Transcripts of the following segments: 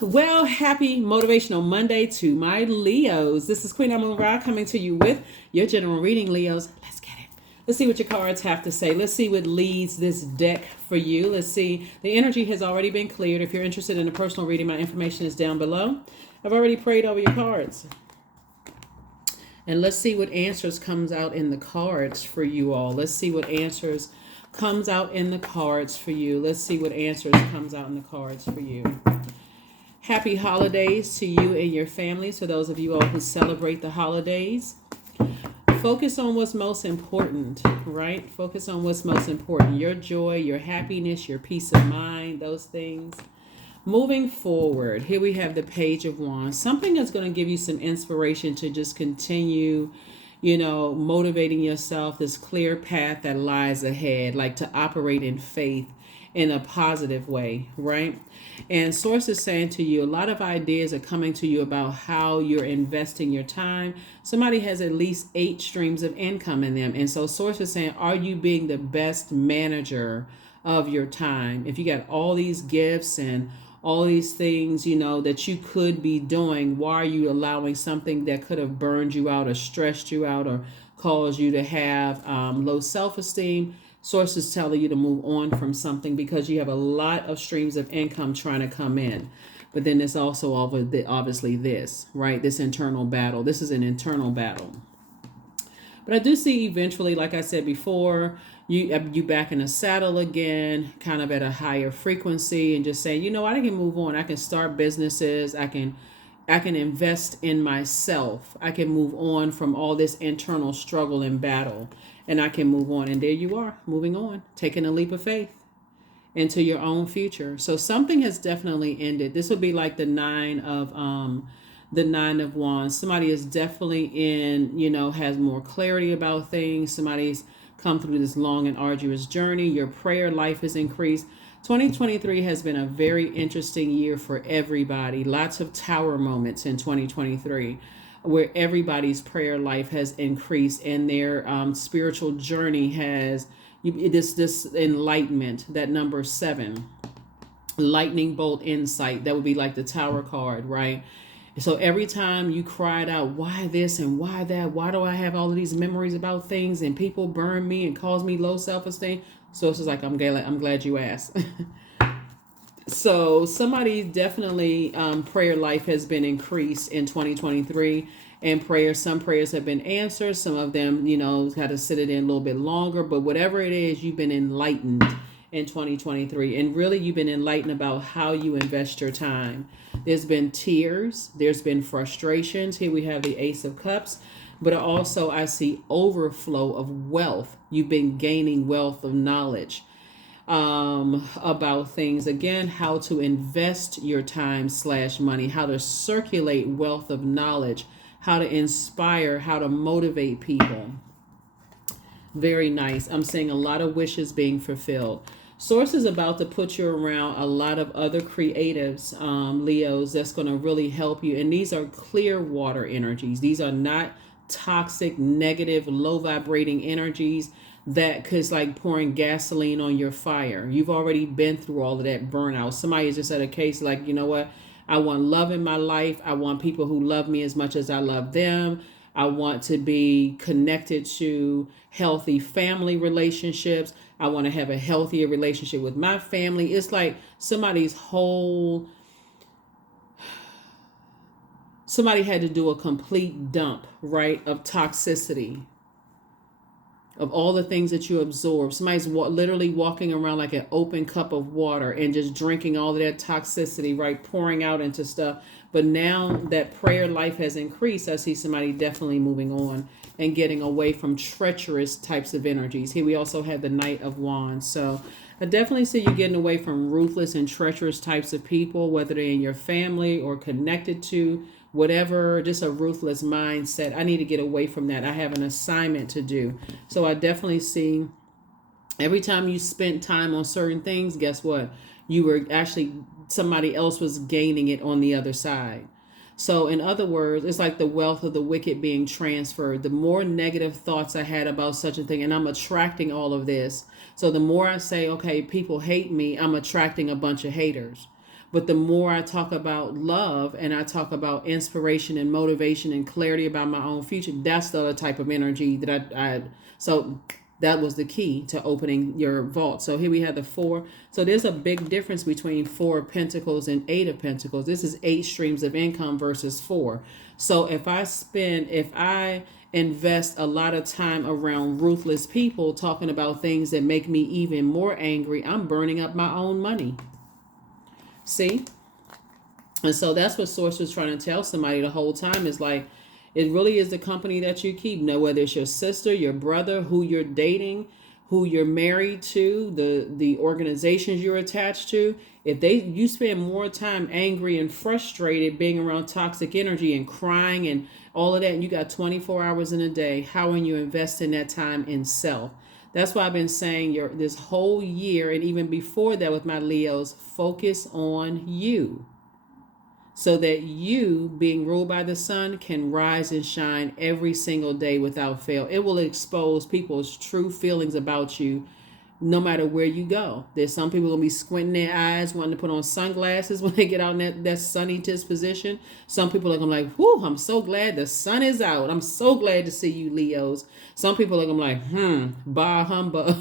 Well, happy Motivational Monday to my Leos. This is Queen Amun Ra coming to you with your general reading, Leos. Let's get it. Let's see what your cards have to say. Let's see what leads this deck for you. Let's see. The energy has already been cleared. If you're interested in a personal reading, my information is down below. I've already prayed over your cards. And let's see what answers comes out in the cards for you all. Let's see what answers comes out in the cards for you. Let's see what answers comes out in the cards for you. Happy holidays to you and your families, for those of you all who celebrate the holidays. Focus on what's most important, right? Focus on what's most important. Your joy, your happiness, your peace of mind, those things. Moving forward, here we have the Page of Wands. Something that's going to give you some inspiration to just continue, motivating yourself, this clear path that lies ahead, like to operate in faith in a positive way, right? And Source is saying to you, a lot of ideas are coming to you about how you're investing your time. Somebody has at least 8 streams of income in them. And so Source is saying, are you being the best manager of your time? If you got all these gifts and all these things, that you could be doing, why are you allowing something that could have burned you out or stressed you out or caused you to have low self-esteem? Source is telling you to move on from something because you have a lot of streams of income trying to come in. But then there's also obviously this, right? This internal battle. This is an internal battle. But I do see eventually, like I said before, you back in the saddle again, kind of at a higher frequency, and just saying, I can move on. I can start businesses. I can invest in myself. I can move on from all this internal struggle and battle, and I can move on. And there you are, moving on, taking a leap of faith into your own future. So something has definitely ended. This would be like the Nine of Wands. Somebody is definitely has more clarity about things. Somebody's come through this long and arduous journey. Your prayer life has increased. 2023 has been a very interesting year for everybody. Lots of tower moments in 2023 where everybody's prayer life has increased and their spiritual journey has this enlightenment, that number 7, lightning bolt insight. That would be like the Tower card, right? So every time you cried out, why this and why that? Why do I have all of these memories about things and people burn me and cause me low self-esteem? So it's just like, I'm glad you asked. So somebody definitely prayer life has been increased in 2023, and some prayers have been answered. Some of them, got to sit it in a little bit longer, but whatever it is, you've been enlightened in 2023, and really you've been enlightened about how you invest your time. There's been tears, there's been frustrations. Here we have the Ace of Cups, but also I see overflow of wealth. You've been gaining wealth of knowledge about things. Again, how to invest your time / money, how to circulate wealth of knowledge, how to inspire, how to motivate people. Very nice. I'm seeing a lot of wishes being fulfilled. Source is about to put you around a lot of other creatives, Leos, that's going to really help you. And these are clear water energies. These are not toxic, negative, low vibrating energies that could like pouring gasoline on your fire. You've already been through all of that burnout. Somebody just had a case like, what? I want love in my life. I want people who love me as much as I love them. I want to be connected to healthy family relationships. I want to have a healthier relationship with my family. It's like somebody had to do a complete dump, right, of toxicity, of all the things that you absorb. Somebody's literally walking around like an open cup of water and just drinking all of that toxicity, right, pouring out into stuff. But now that prayer life has increased, I see somebody definitely moving on and getting away from treacherous types of energies. Here we also have the Knight of Wands. So I definitely see you getting away from ruthless and treacherous types of people, whether they're in your family or connected to whatever, just a ruthless mindset. I need to get away from that. I have an assignment to do. So I definitely see every time you spent time on certain things, guess what? You were actually, somebody else was gaining it on the other side. So in other words, it's like the wealth of the wicked being transferred. The more negative thoughts I had about such a thing, and I'm attracting all of this. So the more I say, okay, people hate me, I'm attracting a bunch of haters. But the more I talk about love and I talk about inspiration and motivation and clarity about my own future, that's the other type of energy that so that was the key to opening your vault. So here we have the 4. So there's a big difference between 4 of Pentacles and 8 of Pentacles. This is 8 streams of income versus 4. So if I invest a lot of time around ruthless people talking about things that make me even more angry, I'm burning up my own money. See? And so that's what Source was trying to tell somebody the whole time, is like, it really is the company that you keep. Know whether it's your sister, your brother, who you're dating, who you're married to, the organizations you're attached to. If you spend more time angry and frustrated being around toxic energy and crying and all of that, and you got 24 hours in a day, how are you investing that time in self? That's why I've been saying this whole year, and even before that with my Leos, focus on you. So that you, being ruled by the sun, can rise and shine every single day without fail. It will expose people's true feelings about you no matter where you go. There's some people going to be squinting their eyes, wanting to put on sunglasses when they get out in that sunny disposition. Some people are going to be like, whew, I'm so glad the sun is out. I'm so glad to see you, Leos. Some people are going to be like, bah humbug.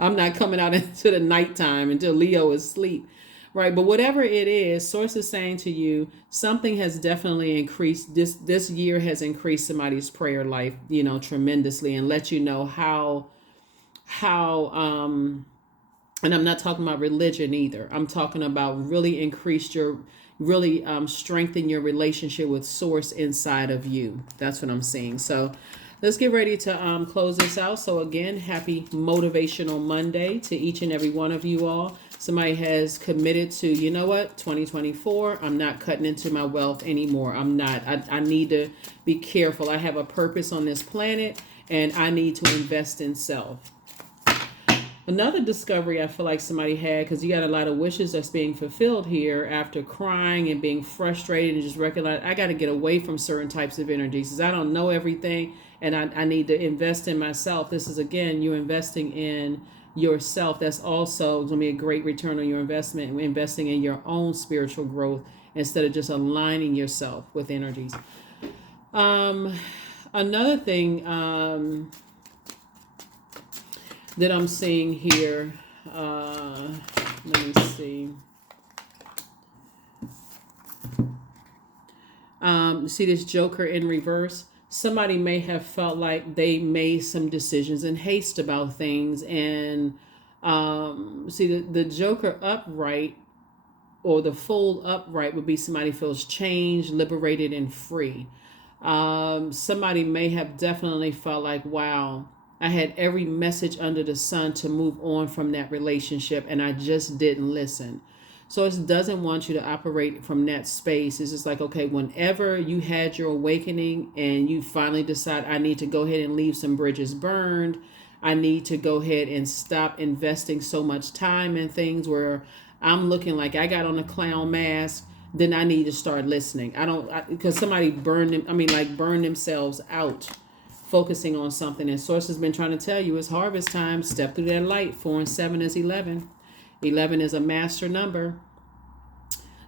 I'm not coming out into the nighttime until Leo is asleep. Right, but whatever it is, Source is saying to you, something has definitely increased. This year has increased somebody's prayer life, tremendously, and let you know how and I'm not talking about religion either. I'm talking about really strengthen your relationship with Source inside of you. That's what I'm seeing. So let's get ready to close this out. So again, happy Motivational Monday to each and every one of you all. Somebody has committed to, 2024, I'm not cutting into my wealth anymore. I'm not. I need to be careful. I have a purpose on this planet, and I need to invest in self. Another discovery I feel like somebody had, because you got a lot of wishes that's being fulfilled here after crying and being frustrated and just recognize I got to get away from certain types of energies because I don't know everything, and I need to invest in myself. This is, again, you investing in yourself. That's also going to be a great return on your investment, investing in your own spiritual growth instead of just aligning yourself with energies. Another thing that I'm seeing here, let me see. See this Joker in reverse? Somebody may have felt like they made some decisions in haste about things. And see the Joker upright, or the Fool upright, would be somebody feels changed, liberated, and free. Somebody may have definitely felt like, wow, I had every message under the sun to move on from that relationship, and I just didn't listen. So it doesn't want you to operate from that space. It's just like, okay, whenever you had your awakening and you finally decide, I need to go ahead and leave some bridges burned. I need to go ahead and stop investing so much time in things where I'm looking like I got on a clown mask. Then I need to start listening. Because somebody burned themselves out focusing on something. And Source has been trying to tell you it's harvest time. Step through that light. 4 and 7 is 11. 11 is a master number.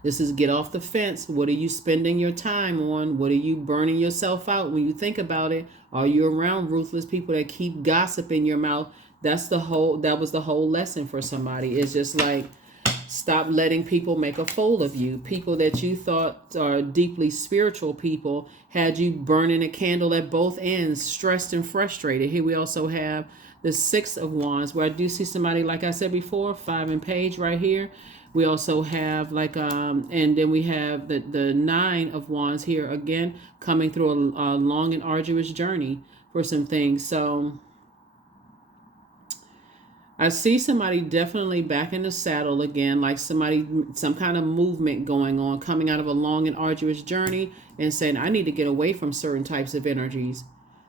This is get off the fence. What are you spending your time on? What are you burning yourself out when you think about it? Are you around ruthless people that keep gossip in your mouth? That was the whole lesson for somebody. It's just like, stop letting people make a fool of you. People that you thought are deeply spiritual people had you burning a candle at both ends, stressed and frustrated. Here we also have the 6 of Wands, where I do see somebody, like I said before, 5 and Page right here. We also have and then we have the 9 of Wands here again, coming through a long and arduous journey for some things. So I see somebody definitely back in the saddle again, like some kind of movement going on, coming out of a long and arduous journey and saying, I need to get away from certain types of energies.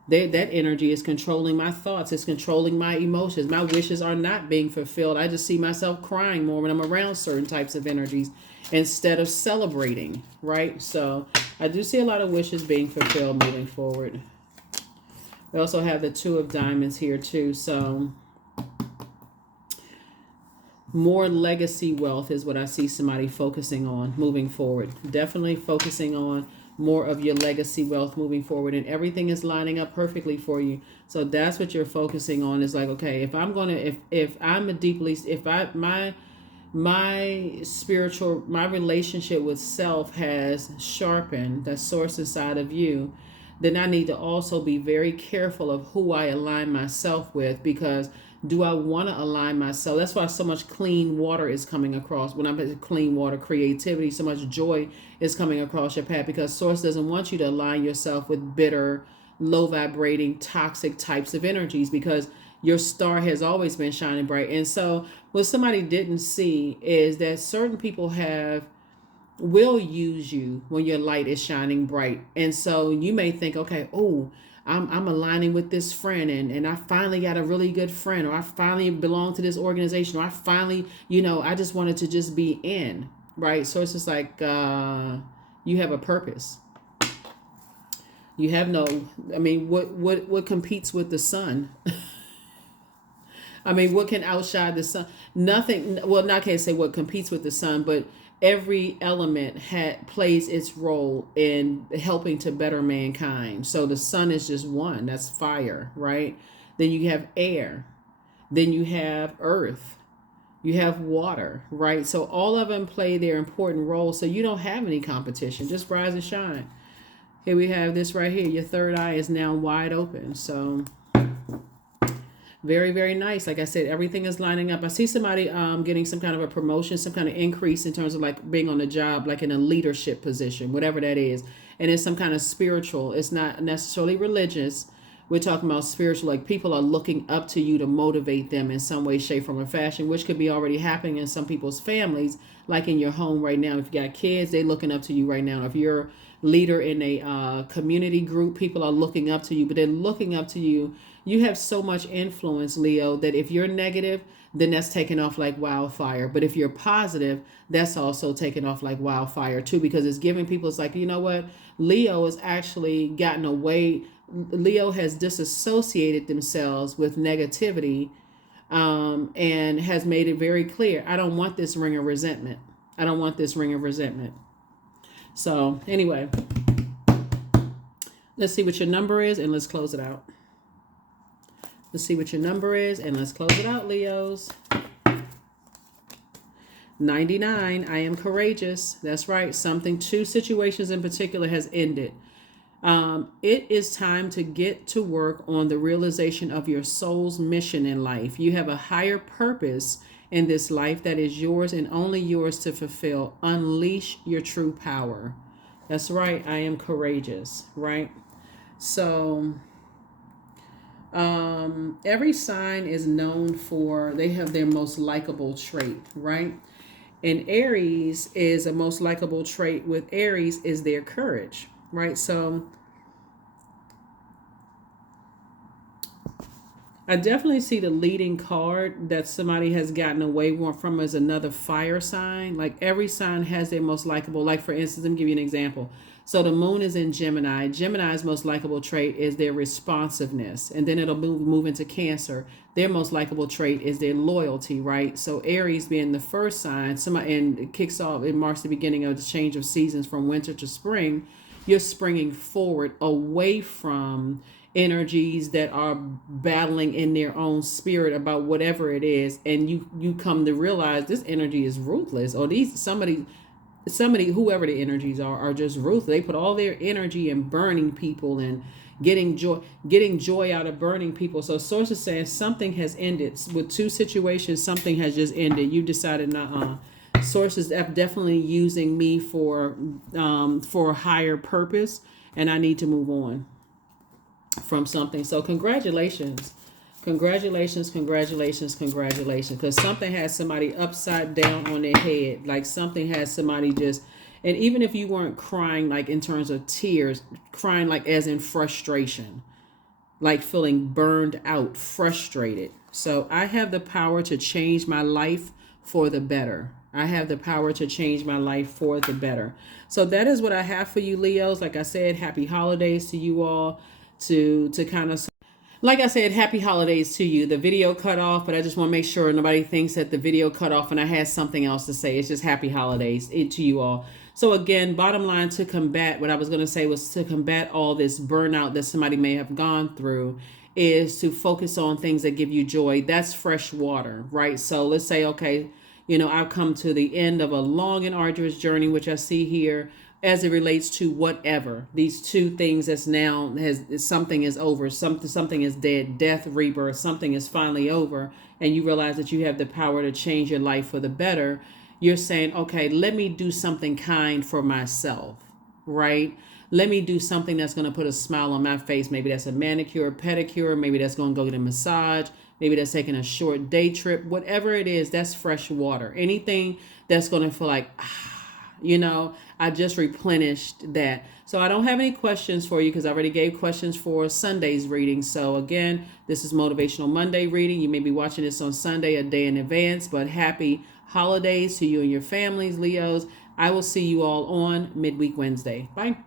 That energy is controlling my thoughts. It's controlling my emotions. My wishes are not being fulfilled. I just see myself crying more when I'm around certain types of energies instead of celebrating, right? So I do see a lot of wishes being fulfilled moving forward. We also have the 2 of Diamonds here too. So More legacy wealth is what I see somebody focusing on moving forward. Definitely focusing on more of your legacy wealth moving forward, and everything is lining up perfectly for you. So that's what you're focusing on, is like, okay, if I'm gonna, if I'm a deeply, if I my spiritual, my relationship with self has sharpened, that source inside of you, then I need to also be very careful of who I align myself with, because do I want to align myself? That's why so much clean water is coming across. When I'm at clean water, creativity, so much joy is coming across your path, because source doesn't want you to align yourself with bitter, low vibrating, toxic types of energies, because your star has always been shining bright. And so what somebody didn't see is that certain people will use you when your light is shining bright. And so you may think, okay, oh, I'm aligning with this friend, and I finally got a really good friend, or I finally belong to this organization, or I finally, I just wanted to just be in, right? So it's just like, you have a purpose. You have no, I mean, what competes with the sun? I mean, what can outshine the sun? Nothing. Well, not can't say what competes with the sun, but every element plays its role in helping to better mankind. So the sun is just one. That's fire, right? Then you have air. Then you have earth. You have water, right? So all of them play their important role. So you don't have any competition. Just rise and shine. Here we have this right here. Your third eye is now wide open. So very, very nice. Like I said, everything is lining up. I see somebody getting some kind of a promotion, some kind of increase in terms of like being on the job, like in a leadership position, whatever that is. And it's some kind of spiritual. It's not necessarily religious. We're talking about spiritual, like people are looking up to you to motivate them in some way, shape, form, or fashion, which could be already happening in some people's families, like in your home right now. If you got kids, they're looking up to you right now. If you're leader in a community group, people are looking up to you, but they're looking up to you. You have so much influence, Leo, that if you're negative, then that's taken off like wildfire. But if you're positive, that's also taken off like wildfire too, because it's giving people, it's like, you know what? Leo has actually gotten away. Leo has disassociated themselves with negativity, and has made it very clear. I don't want this ring of resentment. I don't want this ring of resentment. So anyway, let's see what your number is and let's close it out. Let's see what your number is and let's close it out, Leos. 99. I am courageous. That's right. Two situations in particular has ended. It is time to get to work on the realization of your soul's mission in life. You have a higher purpose in this life that is yours and only yours to fulfill. Unleash your true power. That's right. I am courageous, right? So every sign is known for, they have their most likable trait, right? And Aries is a most likable trait with Aries is their courage, right? So I definitely see the leading card that somebody has gotten away from as another fire sign. Like every sign has their most likable. Like for instance, let me give you an example. So the moon is in Gemini. Gemini's most likable trait is their responsiveness. And then it'll move into Cancer. Their most likable trait is their loyalty, right? So Aries being the first sign, and it kicks off, it marks the beginning of the change of seasons from winter to spring. You're springing forward away from energies that are battling in their own spirit about whatever it is, and you come to realize this energy is ruthless, or somebody whoever the energies are just ruthless. They put all their energy in burning people and getting joy out of burning people. So source is saying something has ended with two situations. Something has just ended. You decided source is definitely using me for a higher purpose, and I need to move on from something. So congratulations, because something has somebody upside down on their head. Like something has somebody just, and even if you weren't crying like in terms of tears, crying like as in frustration, like feeling burned out, frustrated. So I have the power to change my life for the better. I have the power to change my life for the better. So that is what I have for you, Leos. Like I said, happy holidays to you all. To kind of Like I said, happy holidays to you. The video cut off, but I just want to make sure nobody thinks that the video cut off and I had something else to say. It's just happy holidays to you all. So again, bottom line, to combat, what I was going to say was to combat all this burnout that somebody may have gone through, is to focus on things that give you joy. That's fresh water, right? So let's say, okay, I've come to the end of a long and arduous journey, which I see here as it relates to whatever these two things that's now has something is over, something is dead, death, rebirth, something is finally over, and you realize that you have the power to change your life for the better. You're saying, okay, let me do something kind for myself, right? Let me do something that's going to put a smile on my face. Maybe that's a manicure, pedicure. Maybe that's going to go get a massage. Maybe that's taking a short day trip. Whatever it is, that's fresh water. Anything that's going to feel like, I just replenished that. So I don't have any questions for you because I already gave questions for Sunday's reading. So again, this is Motivational Monday reading. You may be watching this on Sunday, a day in advance, but happy holidays to you and your families, Leos. I will see you all on Midweek Wednesday. Bye.